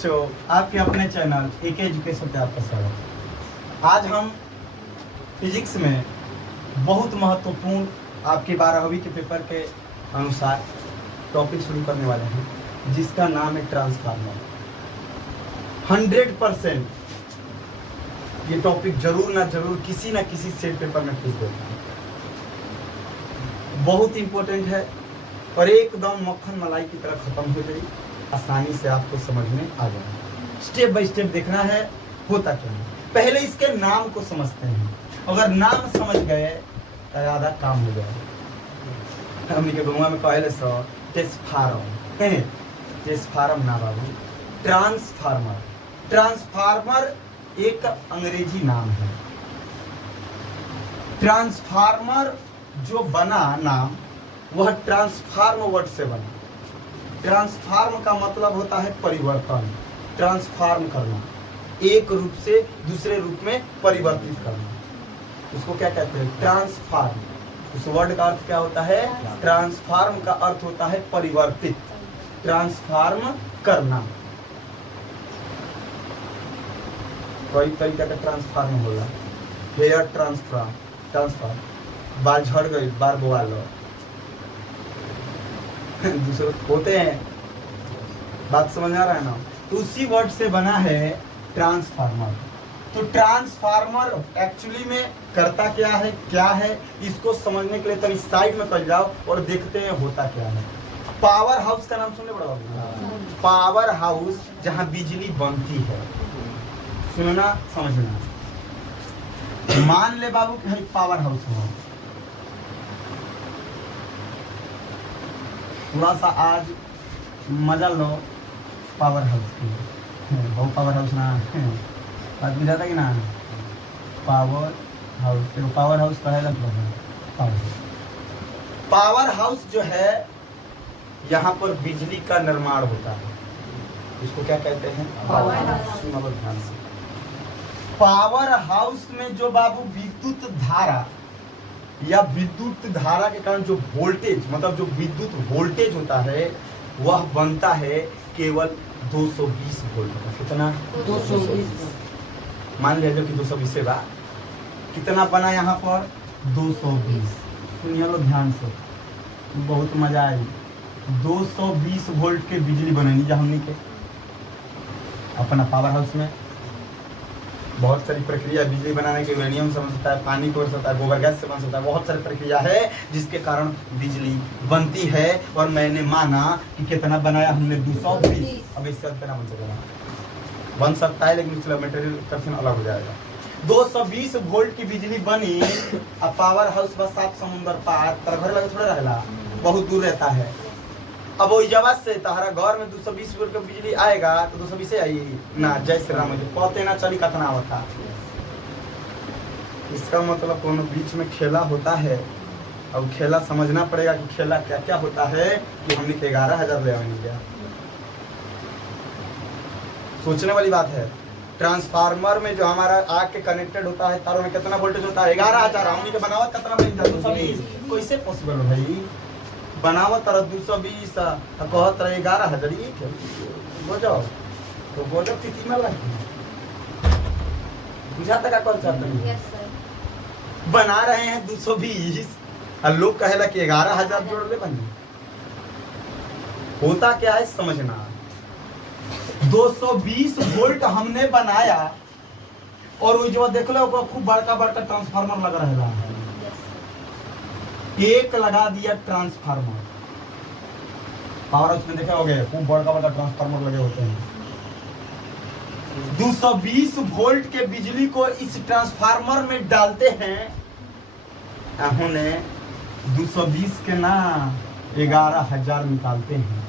तो आपके अपने चैनल AK एजुकेशन पे आपका स्वागत। आज हम फिजिक्स में बहुत महत्वपूर्ण आपके 12वीं के पेपर के अनुसार टॉपिक शुरू करने वाले हैं, जिसका नाम है ट्रांसफार्मर। 100% ये टॉपिक जरूर ना जरूर किसी ना किसी सेट पेपर में पूछ देता है। बहुत इंपॉर्टेंट है और एकदम मक्खन मलाई की तरह खत्म हो गई, आसानी से आपको समझ में आ जाएगा। स्टेप बाय स्टेप देखना है होता क्या है। पहले इसके नाम को समझते हैं, अगर नाम समझ गए तो आधा काम हो जाएगा। हमने के बंगला में कहले सो टेस्टफार्म, टेस्टफार्म ना बाबू, ट्रांसफार्मर। ट्रांसफार्मर एक अंग्रेजी नाम है। ट्रांसफार्मर जो बना नाम वह ट्रांसफार्म वर्ड से बना। ट्रांसफार्म का मतलब होता है परिवर्तन, ट्रांसफार्म करना, एक रूप से दूसरे रूप में परिवर्तित करना, उसको क्या कहते हैं? ट्रांसफार्म। उस वर्ड का अर्थ क्या होता है? ट्रांसफार्म का अर्थ होता है परिवर्तित, ट्रांसफार्म करना। कई तरीके का ट्रांसफार्म होला। हेयर ट्रांसफार्म, ट्रांसफार्म, बाल झड़ गई बार बोआ लो, दूसरे होते हैं। बात समझ आ रहा है ना? तो उसी वर्ड से बना है ट्रांसफार्मर। तो ट्रांसफार्मर एक्चुअली में करता क्या है, इसको समझने के लिए तभी साइड में कर जाओ और देखते हैं होता क्या है। पावर हाउस का नाम सुनने पड़ा? पावर हाउस जहां बिजली बनती है, सुनना समझना। मान ले बाबू कि पावर हाउस हो, थोड़ा सा आज मजा लो पावर हाउस की। बहुत पावर हाउस ना बात बुझाता कि ना? पावर हाउस, देखो पावर हाउस का है पावर हाउस जो है, यहाँ पर बिजली का निर्माण होता है। इसको क्या कहते हैं? Power house. सुनो ध्यान से। पावर हाउस में जो बाबू विद्युत धारा या विद्युत धारा के कारण जो वोल्टेज, मतलब जो विद्युत वोल्टेज होता है, वह बनता है केवल 220 वोल्ट का। कितना? 220। मान लीजिए कि 220 से बा कितना बना यहाँ पर? 220। सुनिए लो ध्यान से, बहुत मजा आई। 220 वोल्ट के बिजली बनेगी जहाँ हमने के अपना पावर हाउस में। बहुत सारी प्रक्रिया बिजली बनाने के, यूरेनियम से बन सकता है, पानी को बन सकता है, गोबर गैस से बन सकता है, बहुत सारी प्रक्रिया है जिसके कारण बिजली बनती है। और मैंने माना कि कितना बनाया हमने? 220। अब इससे कितना बन सकता है? बन सकता है, लेकिन इसका मटेरियल कथन अलग हो जाएगा। 220 वोल्ट की बिजली बनी। अब पावर हाउस बस 7 समुंदर पार, तेरा घर लगे थोड़ा रहेला, बहुत दूर रहता है। अब वो इजाबात से तहरा घर में 220 वोल्ट का बिजली आएगा तो 220 आई ना? जय श्री राम। पौते ना चली कतना होता। इसका मतलब कोनो बीच में खेला होता है। अब खेला समझना पड़ेगा कि खेला क्या क्या होता है, कि हमने 11,000 ले आने गया। सोचने वाली बात है। ट्रांसफार्मर में जो हमारा आग के कनेक्टेड होता है, तारों में कितना वोल्टेज होता है? 11,000। हमने के बनावत कितना बन जाता? 220। कैसे पॉसिबल है भाई? बनावत तरह 220 कहत रहे 11,000। बोझो तो बोझो स्थिति में लगी बुझा तक का कौन चाहते हैं? बना रहे हैं 220 और लोग कहेला कि 11,000 जोड़ ले बनी। होता क्या है समझना। 220 वोल्ट हमने बनाया और वो जो देख लो खूब बड़का बड़का ट्रांसफार्मर लगा रहा है। एक लगा दिया ट्रांसफार्मर। पावर हाउस में देखे होगे खूब बड़का बड़का ट्रांसफार्मर लगे होते हैं। 220 वोल्ट के बिजली को इस ट्रांसफार्मर में डालते हैं। उन्होंने 220 के ना 11,000 निकालते हैं।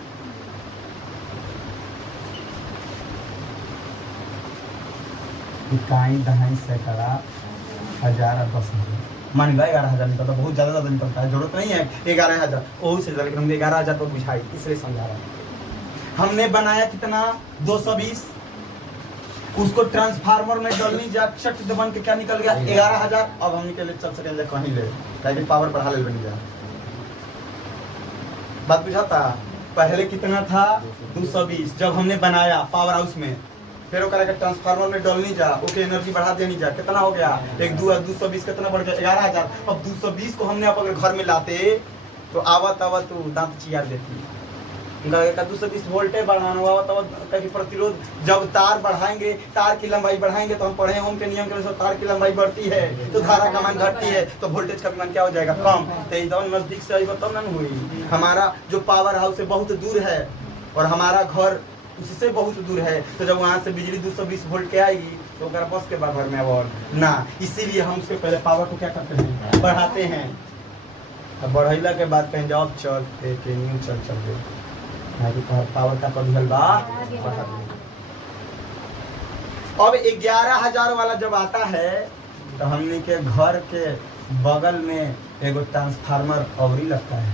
इकाई, दहाई, सैकड़ा, हजार और 10,000। मान लो 11,000 निकलता, बहुत ज्यादा निकलता है, जरूरत नहीं है 11,000 बहुत से, लेकिन हमने 11,000 को बुझाई इसलिए समझा रहा है। हमने बनाया कितना? 220। उसको ट्रांसफार्मर में डालनी जा चट दबन के क्या निकल गया? 11,000। अब हम निकले चल सके कहीं ले, ताकि पावर बढ़ा ले बन जा। बात बुझाता? पहले कितना था 220 जब हमने बनाया पावर हाउस में, फिर वो करेगा ट्रांसफार्मर में डालनी जा, ओके एनर्जी बढ़ा देनी जा, कितना हो गया एक 220 कितना बढ़ गया 11,000। अब 220 को हमने अगर घर में लाते तो आवत तो दांत चियार देती। 220 वोल्टेज बढ़ाना हुआ तो कहीं प्रतिरोध, जब तार बढ़ाएंगे, तार की लंबाई बढ़ाएंगे, तो हम पढ़े ओम के नियम के अनुसार तार की लंबाई बढ़ती है तो धारा का मान घटती है, तो वोल्टेज का मान क्या हो जाएगा कम। तो एकदम नजदीक से आई बताओ ना हुई। हमारा जो पावर हाउस है बहुत दूर है और हमारा घर उससे बहुत दूर है, तो जब वहाँ से बिजली 220 वोल्ट के आएगी तो बस के बाद घर में और ना, इसीलिए हम उसके पहले पावर को क्या करते हैं बढ़ाते हैं। अब बढ़ैला के बाद कहीं जाओ चल चल दे पावर का कभी बा। अब 11,000 वाला जब आता है तो हमने के घर के बगल में एगो ट्रांसफार्मर और लगता है,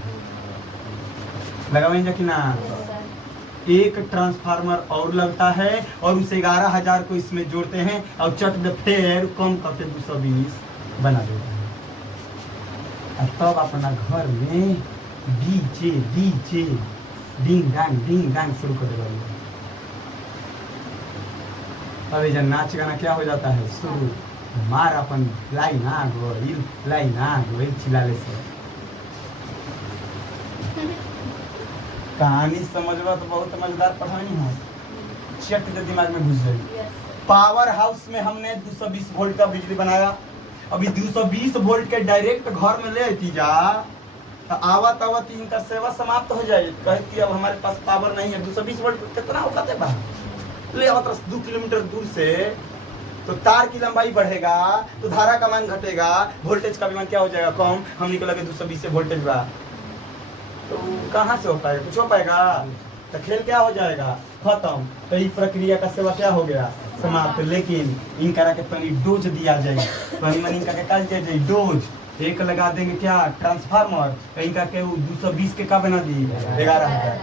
लगावेंगे कि ना, एक ट्रांसफार्मर और लगता है और उस 11,000 को इसमें जोड़ते हैं और चट दे फिर कम करके 220 बना देते हैं। और तब अपना घर में डीजे डिंग डांग शुरू कर देगा। अभी जब नाच गाना क्या हो जाता है शुरू, मार अपन लाइन आ गई चिल्लाले से। कहानी समझवा तो बहुत मजेदार कहानी है, चट के दिमाग में घुस गई। पावर हाउस में हमने 220 वोल्ट का बिजली बनाया, अभी 220 वोल्ट के डायरेक्ट घर में ले आती जा तो आवत इनका सेवा समाप्त हो जाए। कहती अब हमारे पास पावर नहीं है, 220 वोल्ट कितना होता है बाहर ले आवत 2 किलोमीटर दूर से, तो तार की लंबाई बढ़ेगा तो धारा का मान घटेगा, वोल्टेज का भी मान क्या हो जाएगा कम। हम निकल लगे 220 से वोल्टेज बा, तो कहाँ से हो पाएगा, कुछ हो पाएगा, तो खेल क्या हो जाएगा खत्म। तो इस प्रक्रिया का सेवा क्या हो गया समाप्त। लेकिन इनका के तनी डोज दिया जाए, तो इनका के काज दिया जाए डोज, एक लगा देंगे क्या ट्रांसफार्मर, इनका के 220 के का बना दी 11,000।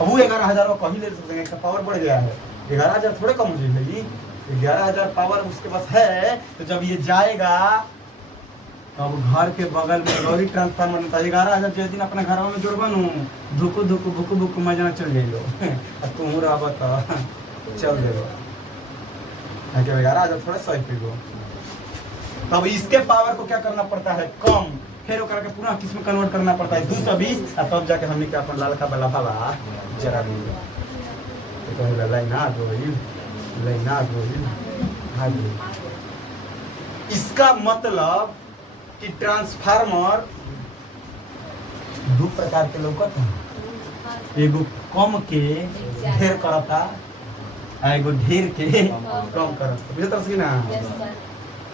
अब वो 11,000 को कहीं ले सकते हैं, पावर बढ़ गया है, 11,000 थोड़े कम हो जाएगी, 11,000 पावर उसके पास है। तो जब ये जाएगा तो अब घर के बगल में गौरी ट्रांसफार्मर में 11,000 जिस दिन अपने घर में जोड़बनू धुकु भुकु मजा चल जाइयो तुम रहा चल देगा 11,000 थोड़ा सही पीगो। तब इसके पावर को क्या करना पड़ता है कम, फिर करके पूरा किसमें कन्वर्ट करना पड़ता है 220, और तब जाके हमने क्या अपन लालका वाला हवा जरा देंगे। तो कहेगा लाइना गोइल। इसका मतलब कि ट्रांसफार्मर दो प्रकार के लौकत है, एगो कम के ढेर करता, एगो ढेर के कम करता। बेहतर सी ना,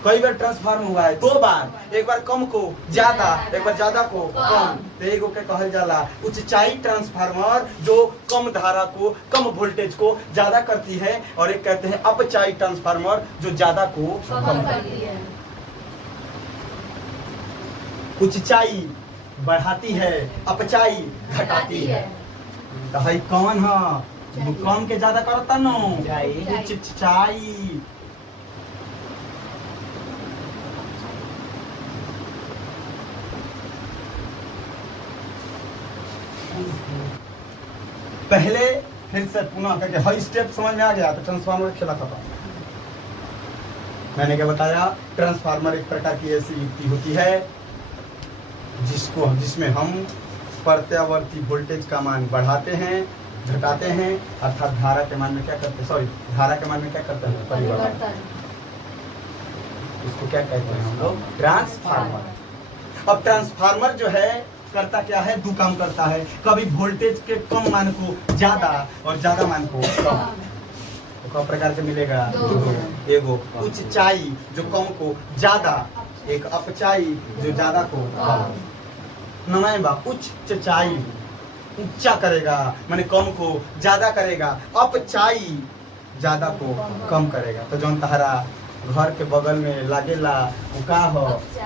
कई बार ट्रांसफार्म हुआ है, 2 बार, एक बार कम को ज्यादा, एक बार ज्यादा को कम। तो एगो के कहल जाला उच्चाई ट्रांसफार्मर जो कम धारा को कम वोल्टेज को ज्यादा करती है, और एक कहते हैं अपचाई ट्रांसफार्मर जो ज्यादा को कम करती है। उच्चाई बढ़ाती है, अपचाई घटाती है। तो भाई कौन है कम के ज्यादा करता नो उच्चाई। पहले फिर से पुनः करके हर स्टेप समझ में आ गया तो ट्रांसफार्मर खेला खत्म। मैंने क्या बताया, ट्रांसफार्मर एक प्रकार की ऐसी युक्ति होती है जिसमें हम प्रत्यावर्ती वोल्टेज का मान बढ़ाते हैं घटाते हैं, अर्थात धारा के मान में क्या करते हैं, धारा के मान में क्या करते हैं परिवर्तन। इसको क्या कहते हैं हम लोग ट्रांसफार्मर। अब ट्रांसफार्मर जो है करता क्या है, 2 काम करता है, कभी वोल्टेज के कम मान को ज्यादा और ज्यादा मान को कम। तो कई प्रकार के मिलेगा, एगो उच्चाई जो कम को ज्यादा, एक अपचाई जो ज्यादा को कम। नमाय बा उच्चाई ऊंचा करेगा माने कम को ज्यादा करेगा, अपचाई ज्यादा को कम करेगा। तो जौन तहरा घर के बगल में लागेला वो का हो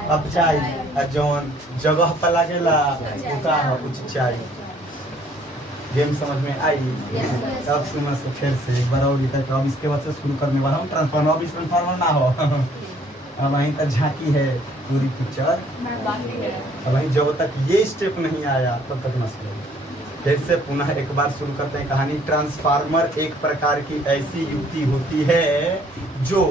अपचाई, और जौन जगह पर लागेला वो का हो उच्चाई। गेम समझ में आई? अब सुना से फिर से एक बार और लिखा तो अब इसके बाद से शुरू करने वाला हूँ ट्रांसफार्मर। अब इस ट्रांसफार्मर ना हो अब वहीं तक झांकी है पूरी पिक्चर बाकी है। अब भाई जब तक ये स्टेप नहीं आया तब तक न समझ। फिर से पुनः एक बार शुरू करते हैं कहानी। ट्रांसफार्मर एक प्रकार की ऐसी युक्ति होती है जो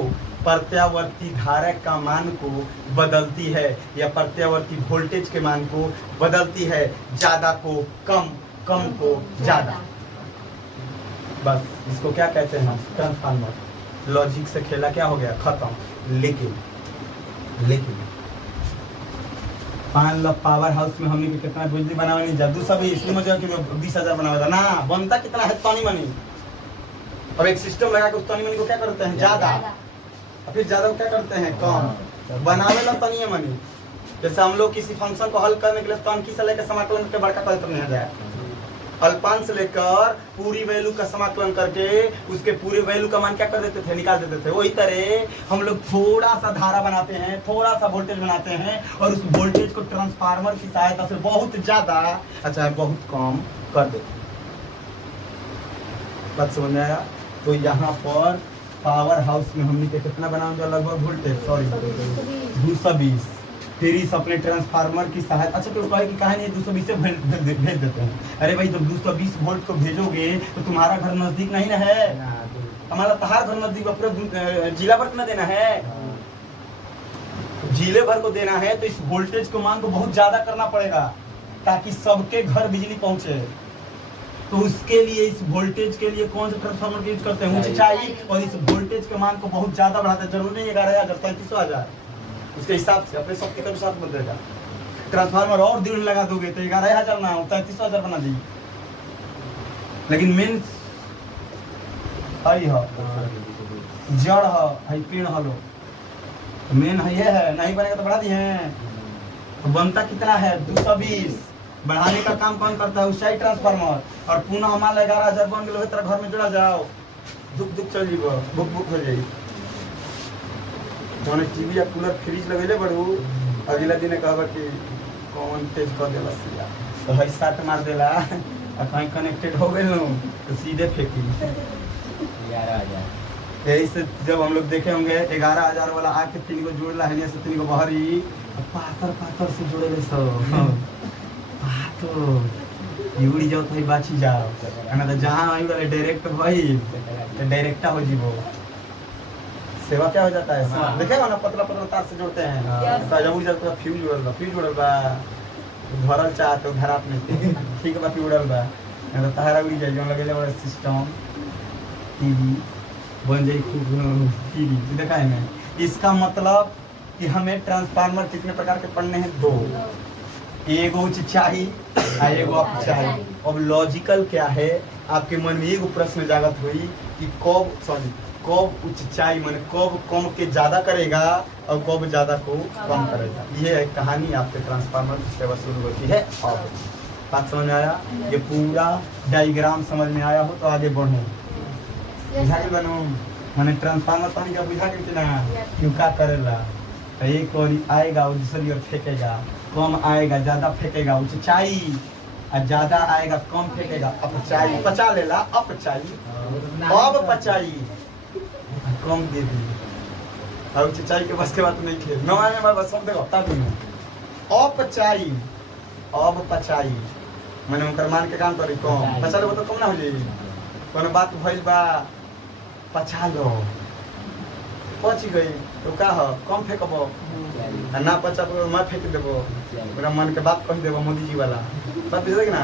प्रत्यावर्ती धारक का मान को बदलती है या प्रत्यावर्ती वोल्टेज के मान को बदलती है, ज्यादा को कम, कम को ज्यादा। बस इसको क्या कहते हैं? ट्रांसफार्मर। लॉजिक से खेला क्या हो गया? खत्म। लेकिन मान लो पावर हाउस में हमने कितना बिजली बनावे नहीं जादू सब इसलिए मुझे 20,000 बनावेगा ना, बनता कितना है? तनी मनी। अब एक सिस्टम लगा के उस तनी मनी को क्या करते हैं? ज्यादा। और फिर ज्यादा को क्या करते हैं? कम। बनावे ला तनी मनी। जैसे हम लोग किसी फंक्शन को हल करने के लिए तनकी से लेकर समाकलन करके बड़का पद नहीं आ जाए, अल्पांश से लेकर पूरी वैल्यू का समाकलन करके उसके पूरे वैल्यू का मान क्या कर देते थे? निकाल देते थे। वही तरह हम लोग थोड़ा सा धारा बनाते हैं, थोड़ा सा वोल्टेज बनाते हैं और उस वोल्टेज को ट्रांसफार्मर की सहायता से बहुत ज्यादा अच्छा बहुत कम कर देते हैं। बात समझ में आया? तो यहाँ पर पावर हाउस में हमने कितना बनाया? लगभग वोल्टेज 220। फिर इस अपने ट्रांसफार्मर की सहायता अच्छा तो कहे कि कहा नहीं 220 से भेज देते हैं। अरे भाई जब 220 वोल्ट को भेजोगे तो तुम्हारा घर नजदीक नहीं ना है, हमारा तहार घर नजदीक, पूरे जिला भर में देना है, जिले भर को देना है। तो इस वोल्टेज को मान को बहुत ज्यादा करना पड़ेगा ताकि सबके घर बिजली पहुंचे। तो उसके लिए इस वोल्टेज के लिए कौन सा ट्रांसफार्मर यूज करते हैं? ऊंचाई। और इस वोल्टेज के मान को बहुत ज्यादा बढ़ाते हैं। जरूरी नहीं 11,000 35,000 उसके हिसाब से अपने शक्ति के अनुसार बदलेगा। ट्रांसफार्मर और दूर लगा दोगे तो 11,000 ना 33,000 बना दी। लेकिन मेन जड़ है पेड़ हलो मेन है ये है, नहीं बनेगा तो बढ़ा दिए। तो बनता कितना है? 220। बढ़ाने का काम कौन करता है? ऊंचाई ट्रांसफार्मर। और पुनः हमारा 11,000 बन गए तेरा घर में जुड़ा जाओ, दुख चल जीवो, बुक हो जाई। मैंने टीवी या कूलर फ्रिज लगेले बड़ू, अगला दिन कहबा कि कौन तेज कर देला सिया, तो है साट मार देला और कहीं कनेक्टेड हो गए तो सीधे फेंकी 11,000। यही से जब हम लोग देखे होंगे 11,000 वाला आके 3 को जोड़ला है से 3 को बहरी पातर से जोड़े ले सब पातर उड़ी जाओ तो बाची जाओ ना, तो जहाँ आई वाले डायरेक्ट भाई तो डायरेक्टा हो जीवो। सेवा क्या हो जाता है? देखेगा ना पतला पतला तार से जोड़ते हैं तो जब उड़ जाता है फ्यूज उड़ल बा धरल चाह तो धरात में ठीक बा फ्यूज उड़ल बा ना तो तारा उड़ी जाए जो लगे बड़ा सिस्टम टीवी बन जाए टीवी देखा है मैं। इसका मतलब कि हमें ट्रांसफार्मर कितने प्रकार के पढ़ने हैं? 2, एगो ऊंचाई और एगो अपचाई। अब लॉजिकल क्या है? आपके मन में एगो प्रश्न जागृत हुई कि कब ऊंचाई माने कब कम के ज्यादा करेगा और कब ज्यादा को कम करेगा। ये एक कहानी आपके ट्रांसफार्मर की सेवा शुरू होती है। और बात समझ में आया? ये पूरा डायग्राम समझ में आया हो तो आगे बढ़ो। बुझा के बनो माने ट्रांसफार्मर पानी का बुझा के ना क्यों का करेला? एक और आएगा और दूसरी ओर फेंकेगा, कम आएगा ज्यादा फेंकेगा ऊंचाई, और ज्यादा आएगा कम फेंकेगा अपचाई। पचा लेला अपचाई, अब पचाई कम दे दी और ऊंचाई के बस के बात नहीं खेल न आए मैं बस देखो तब में अपचाई अब पचाई मैंने उनकर मान के काम करी कम पचा लो तो कम ना हो जाई। कोनो बात भइल बा पचा लो पच गई तो का हो कम फेंकबो ना पचा तो मैं फेंक देबो, मेरा मन के बात कह देबो मोदी जी वाला बात बुझे कि ना।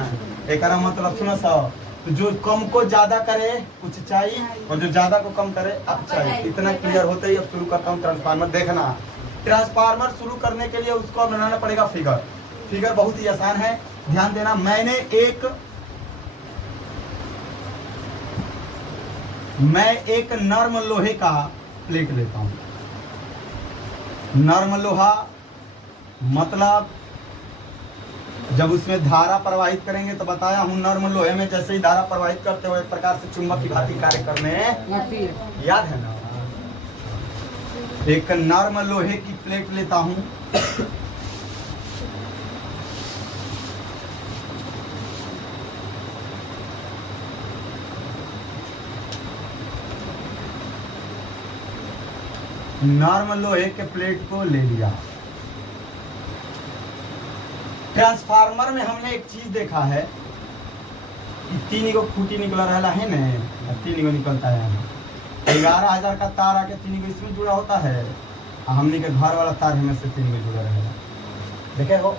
एकरा मतलब सुनो सा तो जो कम को ज्यादा करे ऊंचाई और जो ज्यादा को कम करे अपचाई। इतना क्लियर होते ही अब शुरू करता हूँ ट्रांसफार्मर। देखना ट्रांसफार्मर शुरू करने के लिए उसको बनाना पड़ेगा फिगर बहुत ही आसान है, ध्यान देना। मैं एक नर्म लोहे का प्लेट लेता हूँ। नर्म लोहा मतलब जब उसमें धारा प्रवाहित करेंगे तो बताया हूँ नर्म लोहे में जैसे ही धारा प्रवाहित करते हुए एक प्रकार से चुंबक की भांति कार्य करने याद है ना। एक नर्म लोहे की प्लेट लेता हूँ, नर्म लोहे के प्लेट को ले लिया। ट्रांसफार्मर में हमने एक चीज देखा है कि 3 गो खूटी निकल रहा है ना, 3 गो निकलता है। 11,000 का तार आके 3 गो इसमें जुड़ा होता है, हमने के घर वाला तार हमें से 3 गो जुड़ा रहेगा। देखे हो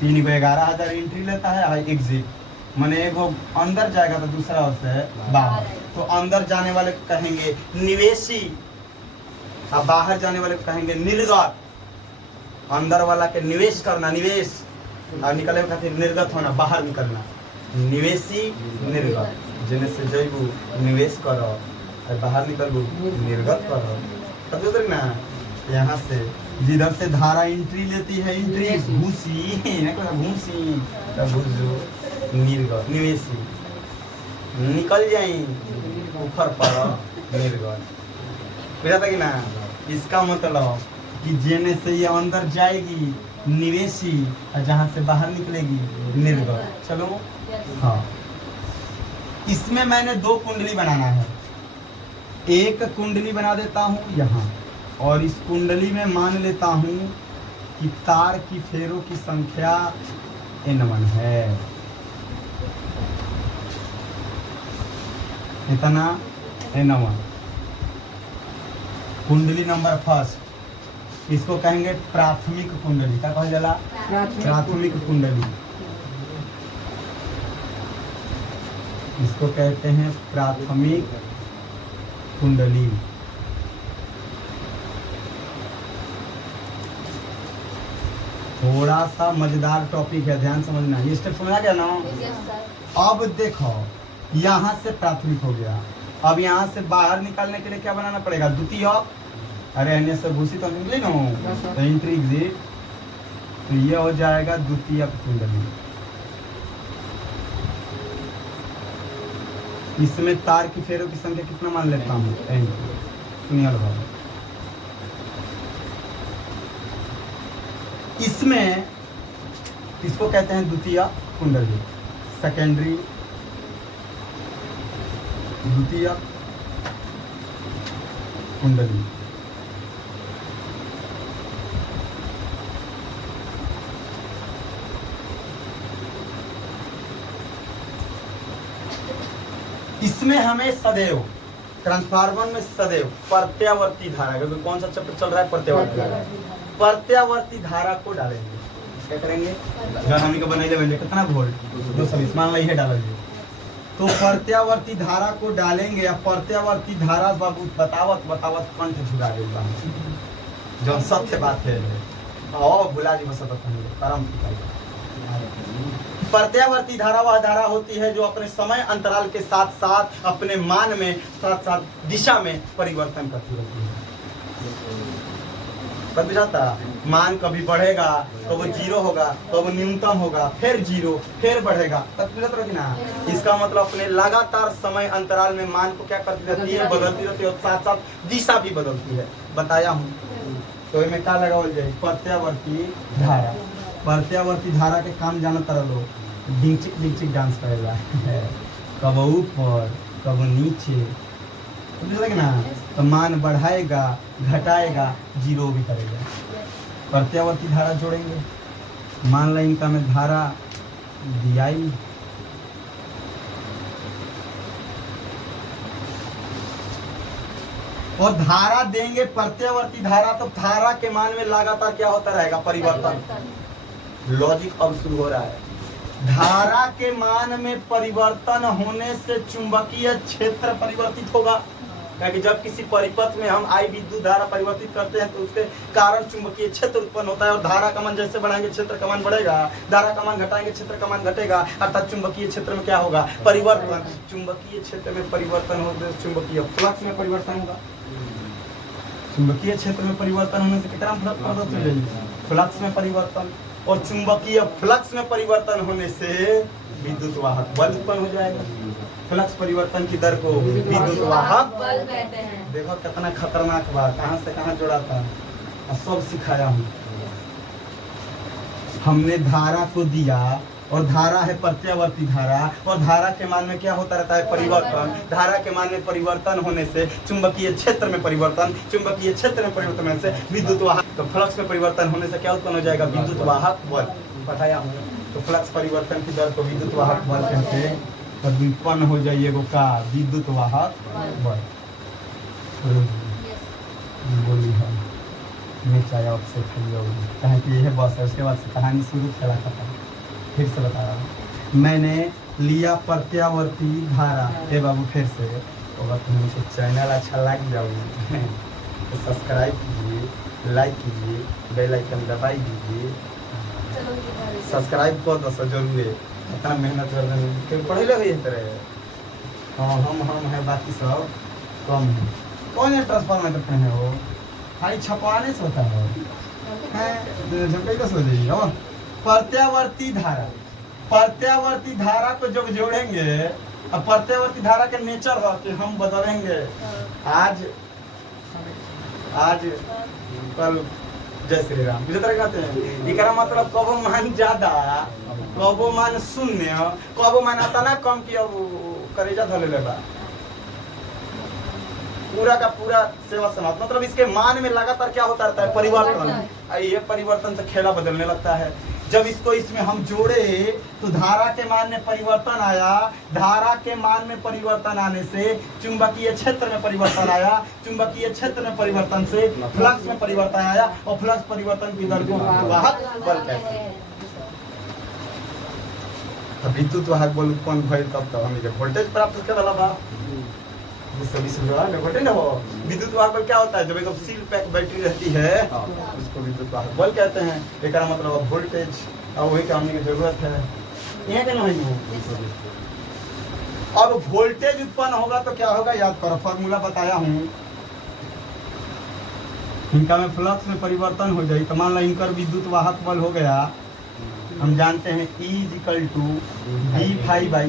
3 गो 11,000 एंट्री लेता है, एग्जिट माने एगो अंदर जाएगा तो दूसरा ओर से बाहर। तो अंदर जाने वाले को कहेंगे निवेशी और बाहर जाने वाले को कहेंगे निर्गत। अंदर वाला के निवेश करना, निवेश, और निकले खातिर निर्गत होना, बाहर निकलना। निवेशी निर्गत, जेने से जइबू निवेश करो और बाहर निकलबू निर्गत करो। तब उधर ना यहाँ से जिधर से धारा एंट्री लेती है, एंट्री भूसी भूसी तब भूसो निर्गत, निवेशी निकल जाए ऊपर पर निर्गत। बुझा था कि ना? इसका मतलब कि जेने से ये अंदर जाएगी निवेशी और जहाँ से बाहर निकलेगी निर्गत। चलो हाँ, इसमें मैंने 2 कुंडली बनाना है। एक कुंडली बना देता हूँ यहाँ, और इस कुंडली में मान लेता हूँ कि तार की फेरों की संख्या N1 है। इतना N1 कुंडली नंबर फर्स्ट, इसको कहेंगे प्राथमिक कुंडली। क्या कहा जाला? प्राथमिक कुंडली। इसको कहते हैं प्राथमिक कुंडली। थोड़ा सा मजेदार टॉपिक है, ध्यान समझना। ये स्टेप समझा गया ना? अब देखो यहाँ से प्राथमिक हो गया, अब यहाँ से बाहर निकालने के लिए क्या बनाना पड़ेगा? द्वितीय। अरे अन्य से घुसी तो निकली ना, तो एंट्री एग्जिट, तो ये हो जाएगा द्वितीय कुंडली। इसमें तार की फेरों की संख्या कितना मान लेता हूँ? सुनिए बाबा, इसमें इसको कहते हैं द्वितीय कुंडली, सेकेंडरी, द्वितीय कुंडली। इसमें हमें सदैव ट्रांसफार्मर में सदैव प्रत्यावर्ती धारा, क्योंकि कौन सा चक्र चल रहा है? प्रत्यावर्ती धारा। प्रत्यावर्ती धारा को डालेंगे। क्या करेंगे? जब हमने को बनाई लेंगे कितना वोल्ट? 220 मान ली है डालेंगे। तो प्रत्यावर्ती धारा को डालेंगे, या प्रत्यावर्ती धारा बाबू बतावत बतावत कंठ झुरा देगा, जो सत्य बात है। और भुला जी बस कर्म। प्रत्यावर्ती धारा वह धारा होती है जो अपने समय अंतराल के साथ साथ अपने मान में साथ साथ दिशा में परिवर्तन करती रहती है। कभी जाता मान कभी बढ़ेगा तो वो 0 होगा, तो वो न्यूनतम होगा, फिर 0, फिर बढ़ेगा। ना इसका मतलब अपने लगातार समय अंतराल में मान को क्या करती रहती है? बदलती रहती है, और साथ साथ दिशा भी बदलती है। बताया हूँ। तो इनमें क्या लगावल जाए? प्रत्यावर्ती धारा। प्रत्यावर्ती धारा के काम जाना तरह लोग डिंचिक डिंचिक डांस करेगा, कब ऊपर कब नीचे, ना तो मान बढ़ाएगा घटाएगा 0 भी करेगा। प्रत्यावर्ती धारा जोड़ेंगे, मान लो इनका में धारा दिया ही, और धारा देंगे प्रत्यावर्ती धारा, तो धारा के मान में लगातार क्या होता रहेगा? परिवर्तन। लॉजिक अब शुरू हो रहा है। धारा के मान में परिवर्तन होने से चुंबकीय क्षेत्र परिवर्तित होगा, क्योंकि जब किसी परिपथ में हम आई विद्युत धारा परिवर्तित करते हैं तो उसके कारण चुंबकीय क्षेत्र उत्पन्न होता है, और धारा का मान जैसे बढ़ाएंगे क्षेत्र का मान बढ़ेगा, धारा का मान घटाएंगे क्षेत्र का मान घटेगा, अर्थात चुंबकीय क्षेत्र में क्या होगा? परिवर्तन। चुंबकीय क्षेत्र में परिवर्तन होने से चुंबकीय फ्लक्स में परिवर्तन होगा। चुंबकीय क्षेत्र में परिवर्तन होने से कितना फ्लक्स में परिवर्तन, और चुंबकीय फ्लक्स में परिवर्तन होने से विद्युत वाहक बल उत्पन्न हो जाएगा। फ्लक्स परिवर्तन की दर को विद्युत वाहक बल कहते हैं। देखो कितना खतरनाक बात, कहां से कहां जोड़ा था, सब सिखाया हूं। हमने धारा को दिया, और धारा है प्रत्यावर्ती धारा, और धारा के मान में क्या होता रहता है? परिवर्तन। धारा के मान में परिवर्तन होने से चुंबकीय क्षेत्र में परिवर्तन, चुंबकीय क्षेत्र में परिवर्तन होने से विद्युत वाहक, तो फ्लक्स में परिवर्तन होने से क्या उत्पन्न हो जाएगा? विद्युत वाहक बल। पढ़ाया हूँ, तो फ्लक्स परिवर्तन की दर को विद्युत वाहक बल कहते हैं। तो व्युत्पन्न हो जाइएगा का विद्युत वाहक बल। बोली है मैं चाहे आपसे कहें कि यह बस है, उसके बाद से कहानी शुरू खेला खत्म। फिर से बता रहा हूँ, मैंने लिया प्रत्यावर्ती धारा। हे बाबू फिर से, अगर तुमको चैनल अच्छा लग जाओगे तो सब्सक्राइब कीजिए, लाइक कीजिए, बेल आइकन दबाई दीजिए। सब्सक्राइब कर दो जरूर, इतना मेहनत कर रहे पढ़े हुए तरह। हाँ हम है, बाकी सब कम है। कौन है ट्रांसफार्मर करते हैं वो खाली छपवाने से होता है हो जाइए। और प्रत्यावर्ती धारा, प्रत्यावर्ती धारा को जब जोड़ेंगे, अब प्रत्यावर्ती धारा के नेचर हो कि हम बदलेंगे आज कल जय श्री राम इस तरह कहते हैं। इकरा मतलब कबो मान ज्यादा, कबो मान शून्य, कबो मान आता ना कम की अब करेजा धले लेबा। पूरा का पूरा सेवा समाप्त, मतलब इसके मान में लगातार क्या होता रहता है परिवर्तन। ये परिवर्तन से खेला बदलने लगता है। जब इसको इसमें हम जोड़े तो धारा के मान में परिवर्तन आया, धारा के मान में परिवर्तन आने से चुंबकीय क्षेत्र में परिवर्तन आया, चुंबकीय क्षेत्र में परिवर्तन से फ्लक्स में परिवर्तन आया, और फ्लक्स परिवर्तन की दर को वाहक बल कहते हैं। विद्युत वाहक बल उत्पन्न भइल तब तक हमने वोल्टेज प्राप्त कर वाला बा विद्युत वाहक बल क्या होता है? जब एक सील पैक बैटरी रहती है उसको विद्युत वाहक बल कहते हैं। एक मतलब वोल्टेज और वही काम की जरूरत है। यहाँ क्या नहीं अब वोल्टेज उत्पन्न होगा तो क्या होगा, याद करो, फॉर्मूला बताया हूँ। इनका में फ्लक्स में परिवर्तन हो जाए तो मान लो इनकर विद्युत वाहक बल हो गया। हम जानते हैं E=d∅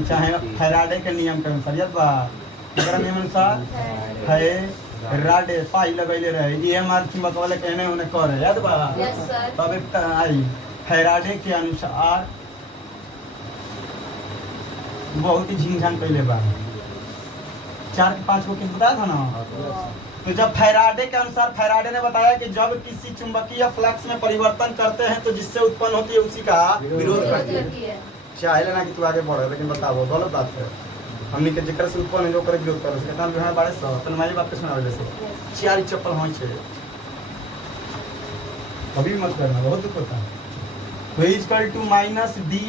चाहे फैराडे के नियम के अनुसार, याद बा नियम अनुसार फैराडे पाई लगैले रहे, EMR चुंबक वाले कहने उन्हें कर, याद बा। तब एक आई फैराडे के अनुसार बहुत ही झिंझान पहले बा 4 के 5 को किस बताया था ना। तो जब फैराडे के अनुसार, फैराडे ने बताया कि जब किसी चुंबकीय फ्लक्स में परिवर्तन करते हैं तो जिससे उत्पन्न होती है उसी का विरोध करती है। चाहे ना कि तू आगे बढ़े, लेकिन बताओ गलत बात है। हमने के जिक्र से उत्पन्न जो करे विरोध करे कितना बिहार बारे से तन्माई बात सुनावे जैसे चार चप्पल होई छे, कभी मत करना, बहुत दुख होता है। तो equal to minus D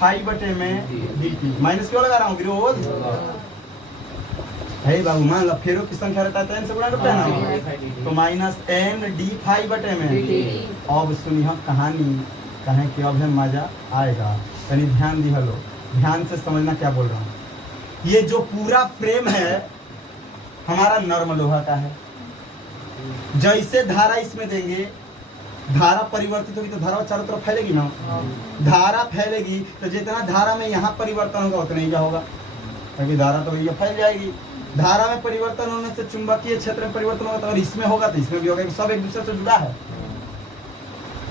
phi बटे में dt, माइनस क्यों लगा रहा हूँ विरोध है बाबू। मान लो फेरो की संख्या रहता है n से गुणा करते हैं ना, तो माइनस n d फाई बटे में। अब सुनिए कहानी, कहें कि अब है मजा आएगा, यानी ध्यान दी हलो, ध्यान से समझना क्या बोल रहा हूँ। ये जो पूरा फ्रेम है हमारा नर्म लोहा का है। जैसे धारा इसमें देंगे, धारा परिवर्तित होगी तो धारा चारों तरफ फैलेगी ना। धारा फैलेगी तो जितना धारा में यहाँ परिवर्तन होगा उतना ही होगा, क्योंकि धारा तो ये फैल जाएगी। धारा में परिवर्तन होने से चुंबकीय क्षेत्र में परिवर्तन होगा, तो अगर इसमें होगा तो इसमें भी होगा, सब एक दूसरे से जुड़ा है।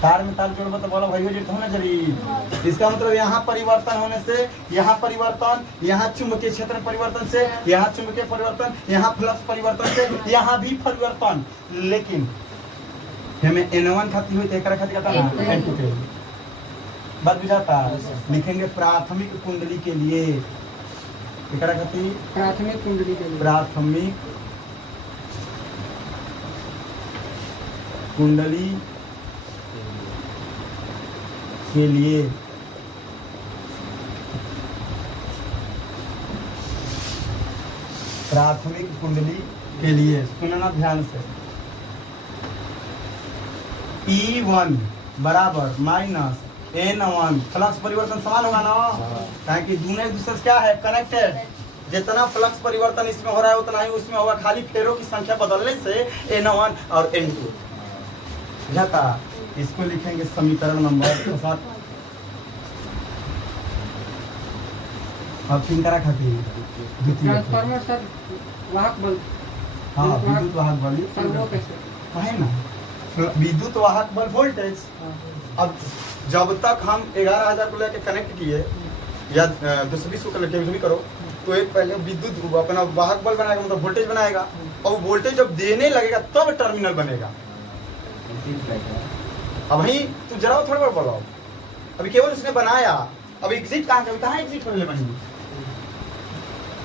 तार में तार जोड़ो तो बोला भाई हो होना चाहिए। इसका मतलब यहाँ परिवर्तन होने से यहाँ परिवर्तन, यहाँ चुंबकीय क्षेत्र में परिवर्तन से यहाँ चुंबकीय परिवर्तन, यहाँ फ्लक्स परिवर्तन से यहाँ भी परिवर्तन। लेकिन हमें N1 खाती हुई तेकरा खाती कहता है N2 के लिए बात बुझाता। लिखेंगे प्राथमिक कुंडली के लिए, तेकरा खाती प्राथमिक कुंडली के लिए, प्राथमिक कुंडली के लिए प्राथमिक कुंडली के लिए सुनना ध्यान से। E1 बराबर माइनस N1, फ्लक्स परिवर्तन समान होगा ना, ताकि दोनों एक दूसरे से क्या है कनेक्टेड। जितना फ्लक्स परिवर्तन इसमें हो रहा है उतना ही उसमें होगा, खाली फेरों की संख्या बदलने से N1 और N2 जाता। इसको लिखेंगे समीकरण नंबर 7। अब किन तरह खाती ट्रांसफार्मर सर वाहक बल, हाँ विद्युत वाहक बल है ना, विद्युत वाहक बल वोल्टेज। अब जब तक हम 11,000 को लेकर कनेक्ट किए या 220 को लेकर भी करो, तो एक पहले विद्युत अपना वाहक बल बनाएगा, मतलब वोल्टेज बनाएगा, और वोल्टेज जब देने लगेगा तब टर्मिनल बनेगा। अब वही तू जरा थोड़ा बोलो, अभी केवल उसने बनाया, अब एग्जिट कहाँ एग्जिट करने बनी,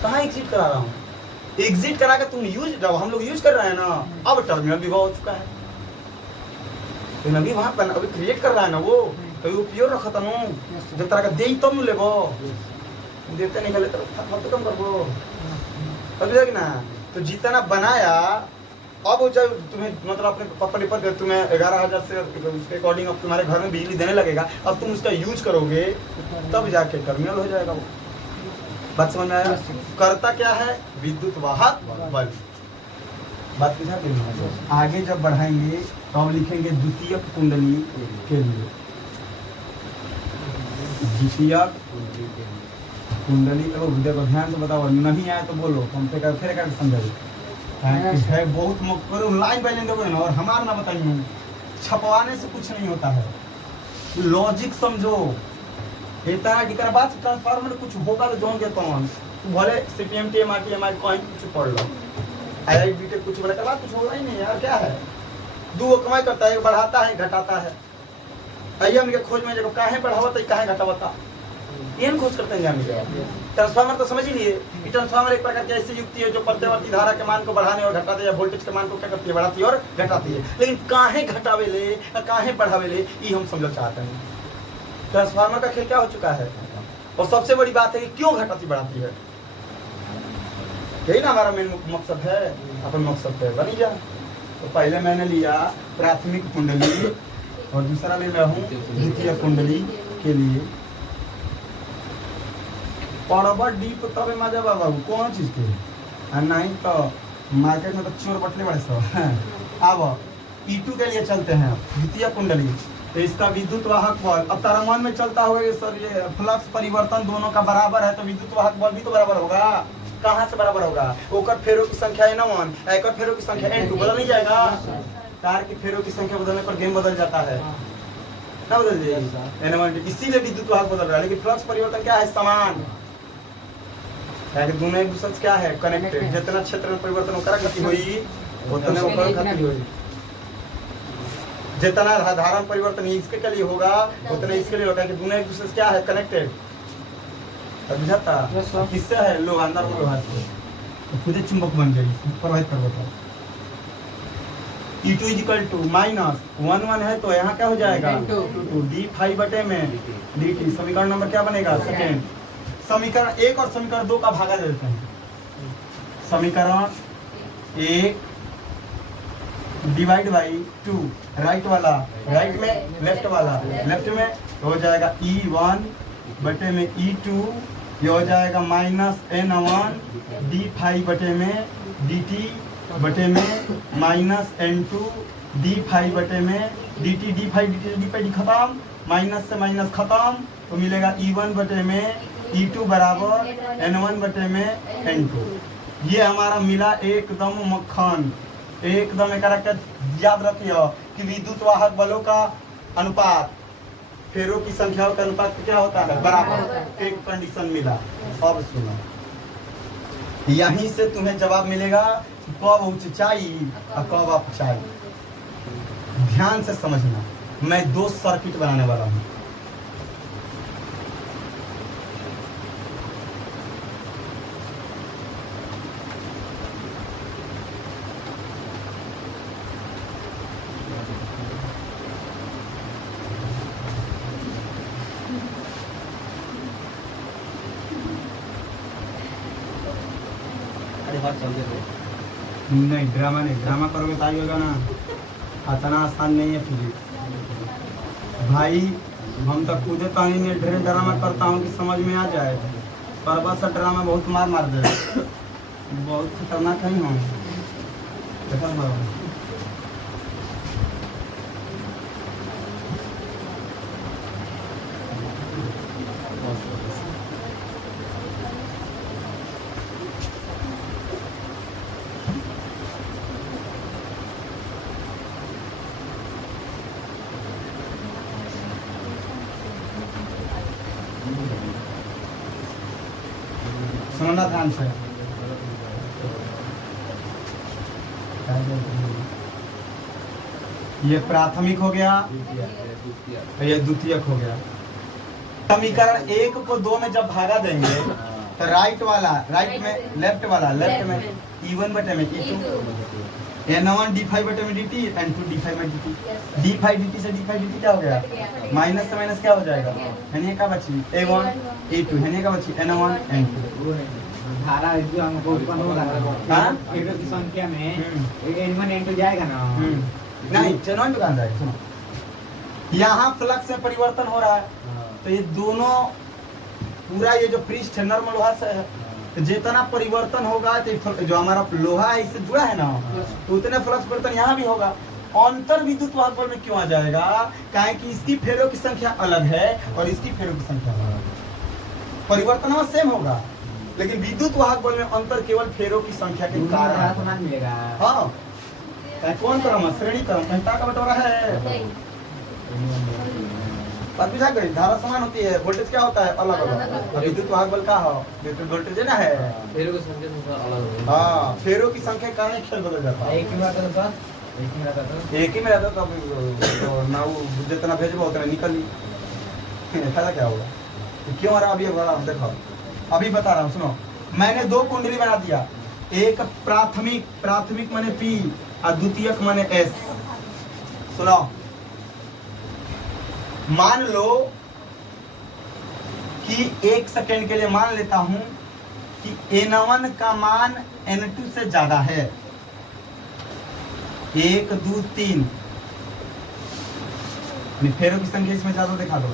कहाँ एग्जिट करा रहा हूँ, एग्जिट करा के तुम यूज, जब हम लोग यूज कर रहे हैं ना, अब टर्मिनल भी हो चुका है, तो अभी वहाँ पर अभी क्रिएट कर रहा है ना वो, तो वो प्योर रखा था ना, जब तरह का दे तब तो लेबो, देते नहीं गले तो मत कम करबो, अभी तक ना, तो जितना बनाया अब जब तुम्हें मतलब अपने पप्पा पर तुम्हें 11,000 से उसके अकॉर्डिंग अब तुम्हारे घर में बिजली देने लगेगा, अब तुम उसका यूज करोगे तब जाके टर्मिनल हो जाएगा वो। बात समझ में आया? करता क्या है? विद्युत वाहक बल। बात समझा? आगे जब बढ़ाएंगे तो अब लिखेंगे द्वितीयक कुंडली के लिए, द्वितीयक कुंडली। देखो ध्यान से बताओ, नहीं आया तो बोलो, हम फिर समझाइए है बहुत लाइन बाई लाइन देखोगे ना, और हमारा ना बताइए, छपवाने से कुछ नहीं होता है, लॉजिक समझो। इतना बात ट्रांसफार्मर कुछ होगा तो जोन के कौन तू भले सीपीएम टीएमआर कहीं कुछ पढ़ लो, आईआईटी बीटेक कुछ बड़ा करवा, कुछ होगा ही नहीं यार। क्या है, दो कमाई करता है, बढ़ाता है घटाता है। आइए हमके खोज में जब काहे बढ़ावता काहे घटावता, ये खोज करते हैं हम। ट्रांसफार्मर तो समझ ही लिए, ट्रांसफार्मर एक प्रकार की ऐसी युक्ति है जो प्रत्यवर्ती धारा के मान को बढ़ाने और घटाते या वोल्टेज के मान को क्या करती है, बढ़ाती है और घटाती है। लेकिन काहे घटावे ले काहे बढ़ावे ले ये हम समझना चाहते हैं। ट्रांसफार्मर का खेल क्या हो चुका है, और सबसे बड़ी बात है कि क्यों घटाती बढ़ाती है, यही ना हमारा मेन मकसद है। अपन मकसद पे बनी जा। तो पहले मैंने लिया प्राथमिक कुंडली और दूसरा ले रहा हूँ द्वितीय कुंडली के लिए। पड़बा डीप तब मजा बाबू कौन चीज के, नहीं तो मार्केट में तो चोर बटले बड़े सब। अब E2 के लिए चलते हैं, द्वितीय कुंडली। तो इसका विद्युत वाहक बल, अब तारा मन में चलता होगा ये सर ये फ्लक्स परिवर्तन दोनों का बराबर है, तो विद्युत वाहक बल भी तो बराबर होगा। कहाँ से बराबर होगा, ओकर फेरों की संख्या N1, एकर फेरों की संख्या N2, बदल नहीं जाएगा। तार की फेरों की संख्या बदलने पर गेम बदल जाता है ना, बदल जाएगी N1, इसीलिए विद्युत वाहक बदल रहा है। लेकिन फ्लक्स परिवर्तन क्या है, समान है, दोनों एक दूसरे से क्या है, कनेक्टेड। जितना क्षेत्र में परिवर्तन होकर गति हुई उतने होकर गति हुई, जितना धारा परिवर्तन इसके लिए होगा उतना इसके लिए होगा, कि दोनों एक दूसरे से क्या है, कनेक्टेड। बुझाता किससे है, लोहा अंदर में लोहा से तो खुद चुंबक बन गई, प्रभावित कर देता है। E2 = -1 है, तो यहाँ क्या हो जाएगा, d फाई में dt। समीकरण नंबर क्या बनेगा, सेकेंड। समीकरण 1 और समीकरण 2 का भागा देते हैं। समीकरण 1 डिवाइड बाई 2, राइट वाला राइट में, लेफ्ट वाला लेफ्ट में, हो जाएगा E1 बटे में E2, ये हो जाएगा -N1 d फाई बटे में dt बटे में -N2 d फाई बटे में dt, d फाई dt खत्म, माइनस से माइनस खत्म, तो मिलेगा E1 बटे में E2 बराबर N1 बटे में N2। ये हमारा मिला एकदम मक्खन, एकदम एक याद रखिए कि विद्युत वाहक बलों का अनुपात फेरों की संख्याओं का अनुपात क्या होता है, बराबर। एक कंडीशन मिला। अब सुनो, यहीं से तुम्हें जवाब मिलेगा कब ऊंचाई और कब अपचाई। ध्यान से समझना, मैं 2 सर्किट बनाने वाला हूँ। नहीं ड्रामा नहीं, ड्रामा करोगे तो आई होगा ना, इतना आसान नहीं है फिजिक्स भाई। हम तो खुद कहीं में ढेर ड्रामा करता हूँ कि समझ में आ जाए, पर बस ड्रामा बहुत मार दे, बहुत खतरनाक है हम। सुनना ध्यान से, ये प्राथमिक हो गया, ये द्वितीयक हो गया। समीकरण 1 को 2 में जब भागा देंगे तो राइट में लेफ्ट में E1 बटे में E2 N1 d5 बटे में dt N2 d5 में dt d5 dt से d5 dt क्या हो गया माइनस से माइनस क्या हो जाएगा यानी क्या बची A1 A2 यानी क्या बची N1 N2 धारा जो हमको उत्पन्न हो रहा है फेरो की संख्या में N1 N2 जाएगा ना नहीं N1 तो कहां जाएगा सुनो यहाँ फ्लक्स में परिवर्तन हो रहा है तो ये दोनों पूरा ये जो पृष्ठ है नॉर्मल लोहा से है तो जितना परिवर्तन होगा तो जो हमारा लोहा है इससे जुड़ा है ना तो उतने फ्लक्स परिवर्तन यहाँ भी होगा अंतर विद्युत वाहक बल में क्यों आ जाएगा काहे कि इसकी फेरों की संख्या अलग है और इसकी फेरों की संख्या अलग है परिवर्तन सेम होगा लेकिन विद्युत वाहक बल में अंतर केवल फेरों की संख्या के कारण मिलेगा। हाँ कौन क्रम श्रेणी क्रम घंटा का बटोरा है पर बुझा गई धारा समान होती है वोल्टेज क्या होता है अलग अलग और विद्युत वाहक बल का हो विद्युत वोल्टेज है ना है फेरों की संख्या अलग है। हाँ फेरों की संख्या के कारण खेल बदल जाता है एक ही बात है सर एक ही में रहता तो ना वो जितना भेजबो उतना निकल फायदा क्या होगा क्यों आ रहा अभी देखो अभी बता रहा हूँ सुनो मैंने 2 कुंडली बना दिया एक प्राथमिक माने P और द्वितीयक माने S सुनो मान लो कि 1 सेकेंड के लिए मान लेता हूं कि N1 का मान N2 से ज्यादा है 1 2 3 फेरों की संख्या इसमें ज्यादा दिखा दो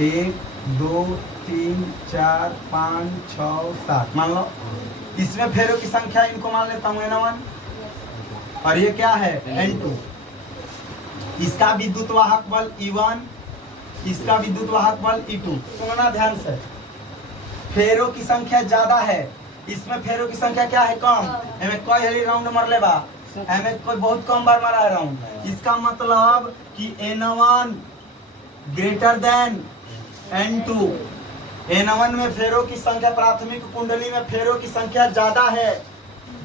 1 2 3 4 5 6 7 मान लो इसमें फेरों की संख्या इनको मान लेता हूं N1 और ये क्या है N2 इसका विद्युत वाहक बल E1 इसका विद्युत वाहक बल E2 सुनना ध्यान से फेरों की संख्या ज्यादा है इसमें फेरों की संख्या क्या है कम हमें कोई हेली राउंड मर लेबा हमें कोई बहुत कम बार मारा है राउंड इसका मतलब कि N1 greater than N2 N1 में फेरों की संख्या प्राथमिक कुंडली में फेरों की संख्या ज्यादा है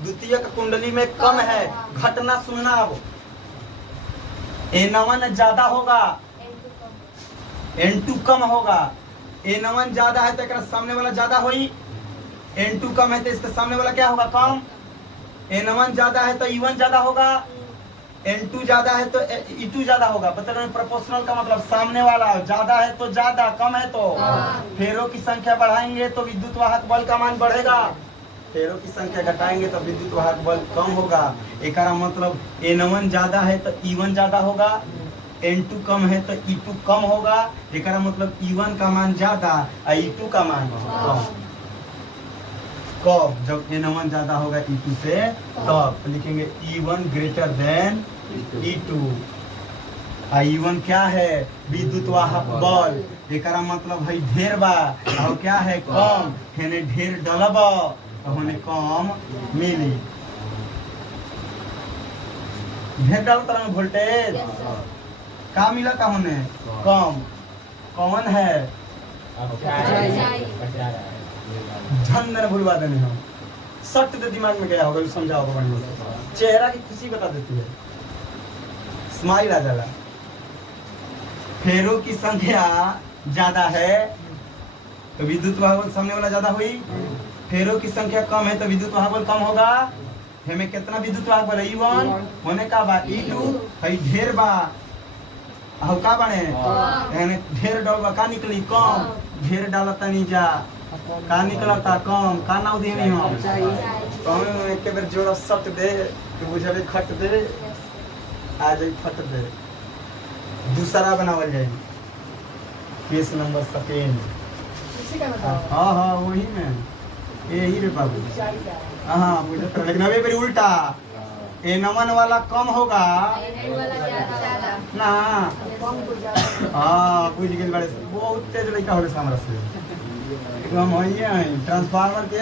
द्वितीयक कुंडली में कम है घटना सुनना अब N1 ज्यादा होगा N2 कम होगा N1 ज्यादा है तो एक सामने वाला ज्यादा होई N2 कम है तो इसके सामने वाला क्या होगा कम N1 ज्यादा है तो E1 ज्यादा होगा N2 ज्यादा है तो E2 ज्यादा होगा बता रहे प्रोपोर्शनल का मतलब सामने वाला ज्यादा है तो ज्यादा कम है तो फेरों की संख्या बढ़ाएंगे तो विद्युत वाहक बल का मान बढ़ेगा फेरों की संख्या घटाएंगे तो विद्युत वाहक बल कम होगा एक मतलब N1 ज्यादा है तो E1 ज्यादा होगा N2 कम है तो E2 कम होगा एक मतलब E1 का मान ज्यादा और E2 का मान कम कब जब N1 ज्यादा होगा E2 से तब लिखेंगे E1 greater than E2 E1 क्या है विद्युत वाहक बल एक मतलब है ढेर बा और क्या है कम हेने ढेर डलब होने कम मिली ढेर डाल तरह में वोल्टेज का मिला का होने कम कौन है झंडन भूलवा देने हम सट दे दिमाग में गया होगा समझाओ बढ़िया से चेहरा की खुशी बता देती है स्माइल आ जाला फेरों की संख्या ज्यादा है तो विद्युत वाहक बल सामने वाला ज्यादा हुई फेरों की संख्या कम है तो विद्युत वाहक बल कम होगा हमें कितना विद्युत वाहक बल E1 होने का बा E2 है ढेर बा हो का बने यानी ढेर डाल बा का निकली कम ढेर डालता नहीं जा का निकलता कम का नाउ दे नहीं हम तो हम एक बार जोड़ा सट दे तो बुझावे खट दे आ जाई फट दे दूसरा बनावल जाए केस नंबर 2 हाँ हाँ वही में यही रे बाबू हाँ मुझे तो लेकिन अभी उल्टा N1 वाला कम होगा ना हाँ बुझ गए बड़े बहुत तेज लड़का हो हमारा से हम है ट्रांसफार्मर के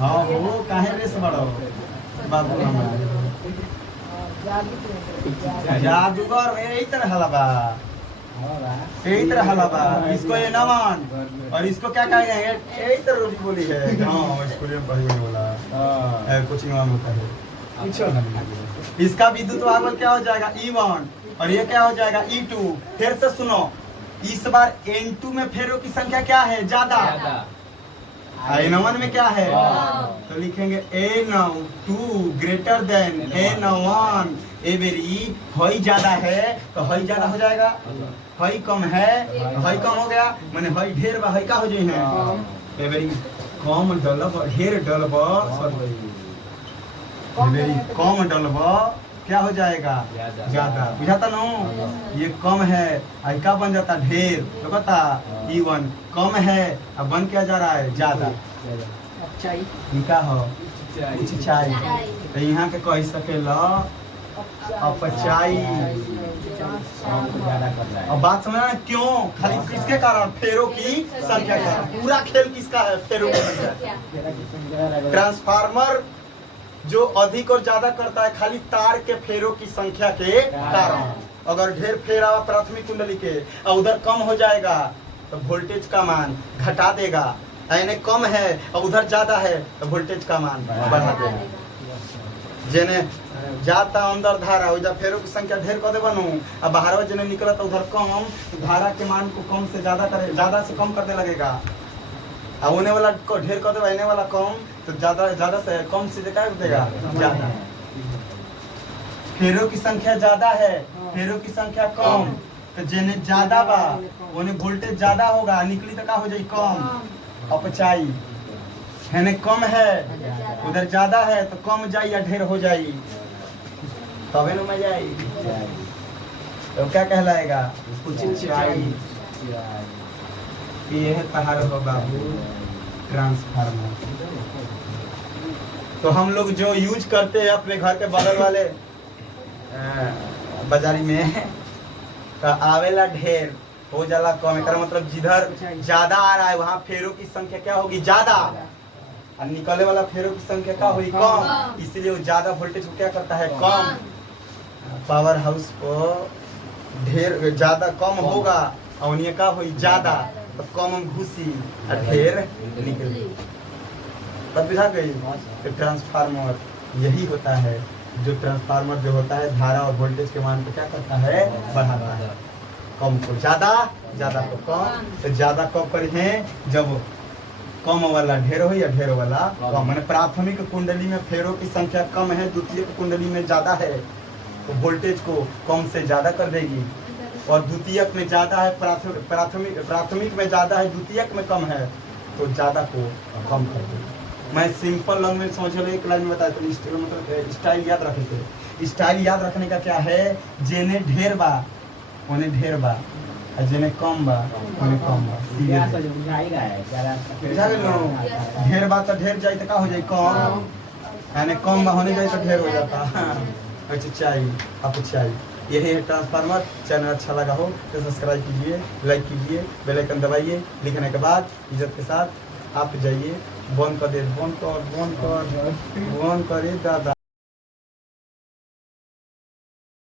हाँ वो काहे रेस बड़ो बाबू जादूगर यही तरह हलवा यही तरह हलवा इसको N1 और इसको क्या कहेंगे यही तरह रोटी बोली है हाँ स्कूल में पढ़ी बोला कोचिंग में होता है इसका विद्युत वाहक बल क्या हो जाएगा E1 और ये क्या हो जाएगा E2 फिर से सुनो इस बार N2 में फेरों की संख्या क्या है? ज्यादा। N1 में क्या है? तो लिखेंगे N2 ग्रेटर देन N1। ए बेरी हई ज्यादा है तो हई ज्यादा हो जाएगा, हई कम है हई कम हो गया, माने हई ढेर बा हई का हो जाई है। ए बेरी कम डलब ढेर डलब बेरी कम डलब क्या हो जाएगा? ज्यादा। बुझाता ना? ये कम है आई का बन जाता ढेर, तो बता E1 कम है अब बन क्या जा रहा है? ज्यादा। ई का हो ऊंचाई, तो यहाँ के कह सकेला अपचाई। अब बात समझना है क्यों? खाली किसके कारण? फेरों की संख्या का। पूरा खेल किसका है? फेरों की संख्या। ट्रांसफार्मर जो अधिक और ज्यादा करता है खाली तार के फेरों की संख्या के कारण। अगर ढेर फेर आवा प्राथमिक कुंडली के और उधर कम हो जाएगा तो वोल्टेज का मान घटा देगा, यानी कम है और उधर ज्यादा है तो वोल्टेज का मान बढ़ा देगा। जेने जाता अंदर धारा उधर फेरों की संख्या ढेर कर दे बनू और बाहर जेने निकला तो उधर कम, धारा के मान को कम से ज्यादा करे, ज्यादा से कम करने लगेगा। अब होने वाला को ढेर कर दे, आने वाला कम, तो ज्यादा से कम से क्या देगा? ज्यादा। फेरों की संख्या ज्यादा है फेरों की संख्या कम, तो जेने ज्यादा बा उन्हें वोल्टेज ज्यादा होगा, निकली तो का हो जाए? कम। अपचाई है कम है उधर ज्यादा है तो कम जाई या ढेर हो जाई, तबे न मजा आई। तो क्या कहलाएगा? ऊंचाई। ये है पहाड़ हो बाबू ट्रांसफार्मर। तो हम लोग जो यूज करते हैं अपने घर के बगल वाले बाजारी में, तो आवेला ढेर हो जाला कम। एक मतलब जिधर ज्यादा आ रहा है वहाँ फेरों की संख्या क्या होगी? ज्यादा। और निकलने वाला फेरों की संख्या क्या होगी? कम। इसलिए वो ज्यादा वोल्टेज को क्या करता है? कम। पावर हाउस को ढेर ज्यादा कम होगा और ये का हुई? ज्यादा, तो कम घुसी और ढेर निकल तब बुझा गई। तो ट्रांसफार्मर यही होता है, जो ट्रांसफार्मर जो होता है धारा और वोल्टेज के मान को क्या करता है? बढ़ाता है। कम को ज्यादा, ज्यादा को कम। तो ज्यादा कब पर है? जब कम वाला ढेर हो या ढेर वाला कम। मैंने प्राथमिक कुंडली में फेरों की संख्या कम है, द्वितीयक कुंडली में ज्यादा है, तो वोल्टेज को कम से ज्यादा कर देगी। और द्वितीयक में ज्यादा है, प्राथमिक में ज्यादा है, द्वितीयक में कम है, तो ज्यादा को कम कर देगी। मैं सिंपल लैंग्वेज समझ लो, एक लाइन में बताया तो मतलब स्टाइल याद रखे थे। स्टाइल याद रखने का क्या है? जेने ढेर बा उन्हें ढेर बा, और जेने कम बा उन्हें कम बा। ढेर बा तो ढेर जाए तो का हो जाए? कम। यानी कम बा होने जाए तो ढेर हो जाता। चाहिए आपको चाहिए। यही है ट्रांसफार्मर। चैनल अच्छा लगा हो तो सब्सक्राइब कीजिए, लाइक कीजिए, बेल आइकन दबाइए। लिखने के बाद इज्जत के साथ आप जाइए, बंद कर दे, बंद कर दादा।